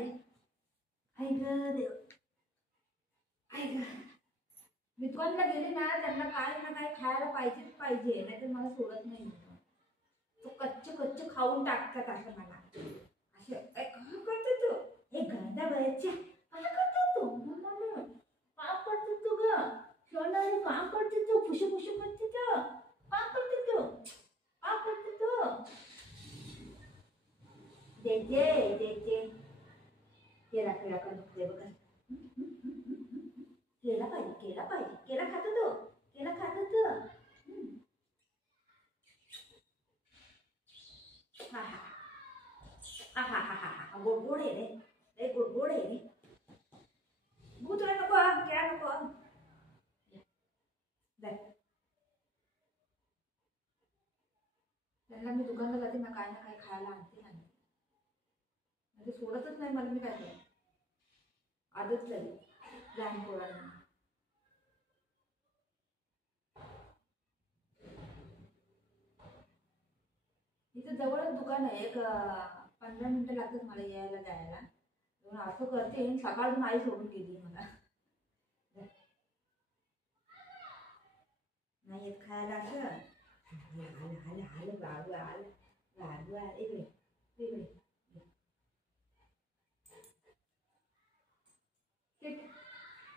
पाहिजे. आई ग देव, आई ग. मी दुकानला गेले ना, त्यांना काय ना काय खायला पाहिजेच पाहिजे, नाहीतर मला सोडत नाही. तो कच्चे कच्चे खाऊन टाकतात असं मला. असे काय करतो तू, हे गंदा बयाचे काय करतो तू, काम करतो तू ग सोनारी, काम करतो तू, फुशू फुशू करते तू, काम करतो तू, काम करतो तू. जे जे जे जे केला केला करते बघा. केला पाहिजे, केला पाहिजे, केला खातो तो, केला खातो तो. हा हा हा हा हा हा, गोड गोड आहे रे, लय गोड गोड आहे रे. बघू तुला नको, केळा नको. त्यांना मी दुकानला जाते ना, काय ना काय खायला आणते ना, म्हणजे सोडतच नाही मला. मी काय करू, आदत झाली लहान पोरांना. इथं जवळच दुकान आहे, एक 15 मिनिटं लागतात मला यायला जायला. असं करते, सकाळून आई सोडून गेली मला. नाही येत खायला असं. आलं आलं आलं बाबू, आलं बाबू, आलं इकडे इकडे. सेट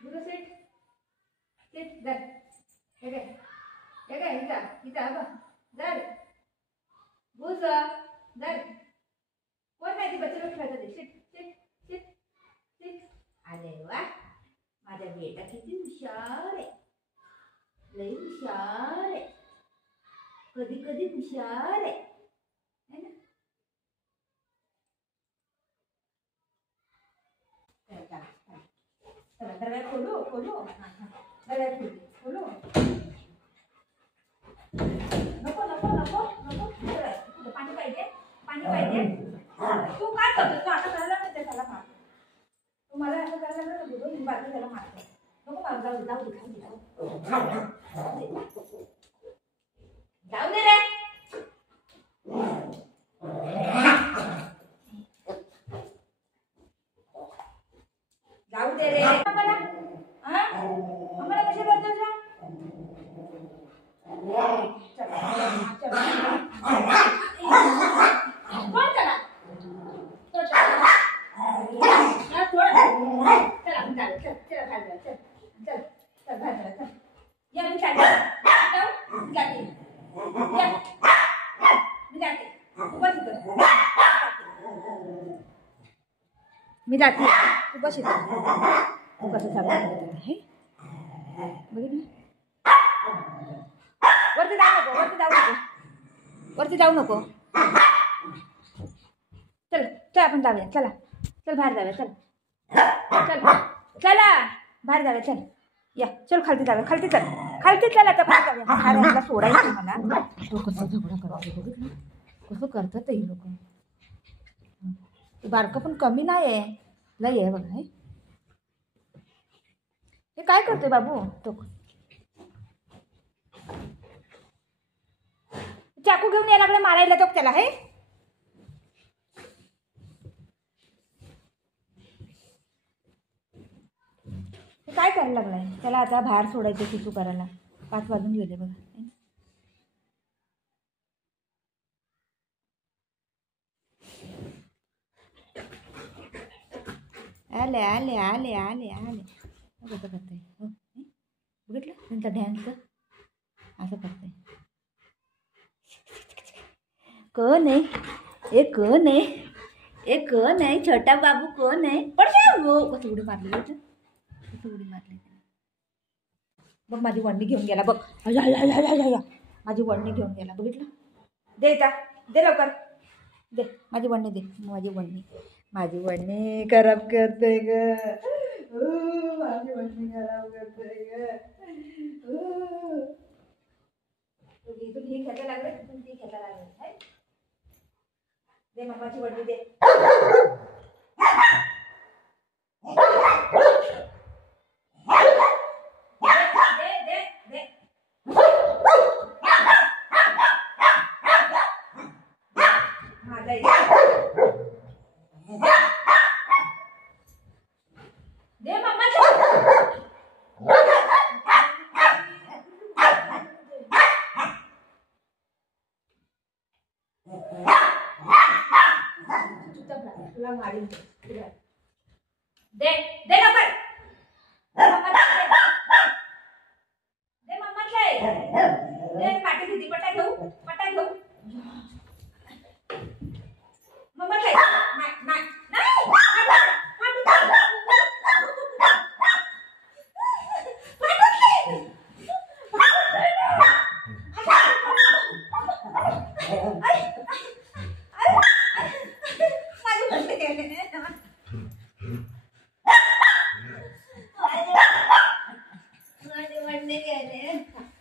बुडो, सेट सेट दर. हे काय, हे काय, इथं इथं बघ दर. बुज दर. कोण नाही ती बच्चे लोक खेळतात. Set set set set. अरे वा, माझा बेटा किती हुशार आहे, लई हुशार आहे, कधी कधी हुशार आहे ना. दरवाजा खोलो खोलो, दरवाजा खोलो. नको नको नको नको, पाणी पाहिजे, पाणी पाहिजे. तू काय करतो, तू असं करायला नाही त्याला मारतो. तू मला असं करायला लागलं ना, मी बाजू त्याला मारतो. नको मार, जाऊ दे जाऊ दे जाऊ दे रे. जाऊ दे रे आम्हाला. आम्हाला कशा करतो. मी जाते, तू बस इथे. तू कसं चालू हे बघितलं. वरती जाऊ नको, वरती जाऊ नको, वरती जाऊ नको. चल चल आपण जाऊया, चला चल बाहेर जाऊया, चल चल चला बाहेर जाऊया, चल या, चल खालती जाऊया, खालती चल, खालती चल. आता बाहेर जाऊया. बाहेर सोडायचं मला. तो कसं झगडा करतो बघितलं, कसं करतात ही लोक. बारकं पण कमी नाही आहे, लई आहे बघा. हे काय करतोय बाबू, तो चाकू घेऊन यायला लागला मारायला तो त्याला. हे काय करायला लागलाय त्याला. आता बाहेर सोडायचं सुसू करायला. 5 वाजून गेले बघा. आले आले आले आले आले. कसं करते हो, बघितलं त्यांचा डॅन्स असं करते. कोण आहे हे, कोण आहे हे, कोण आहे छोटा बाबू, कोण आहे. पडशा गो, कसं उडी मारली, कसं उडी मारली. बघ माझी वडणी घेऊन गेला बघ. माझी वडणी घेऊन गेला बघितलं. दे इथं, दे लवकर दे माझी वडणी, दे माझी वडणी. माझी वडणी खराब करते ग, माझी वडणी खराब करते ग. तू ठीक खेळायला लागले, तू ठीक खेळायला लागले. दे माझी वडणी, दे. तुला मारीन दे दे लवकर दे मम्मा दे काठी दिदी पट्टा घेऊ मम्मा नाही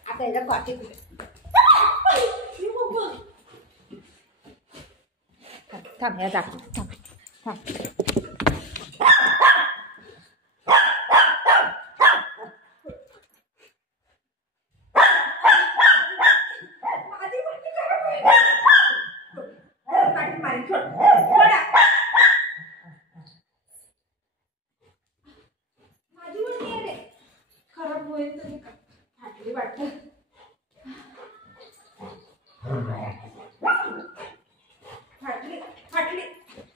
आता याला काठी कुठे थांब या दाखव थांब खराब होईल तरी फाटली वाटत फाटली फाटली वाटत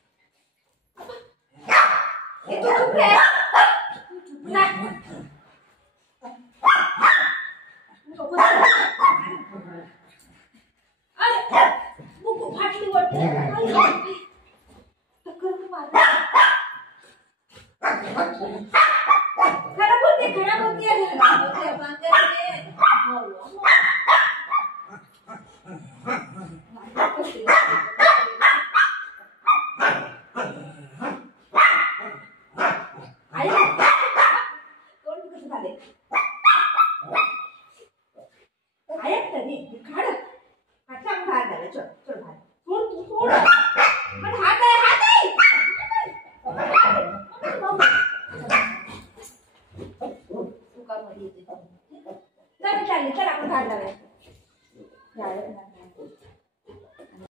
खराब होती चल आपण झाड लावूया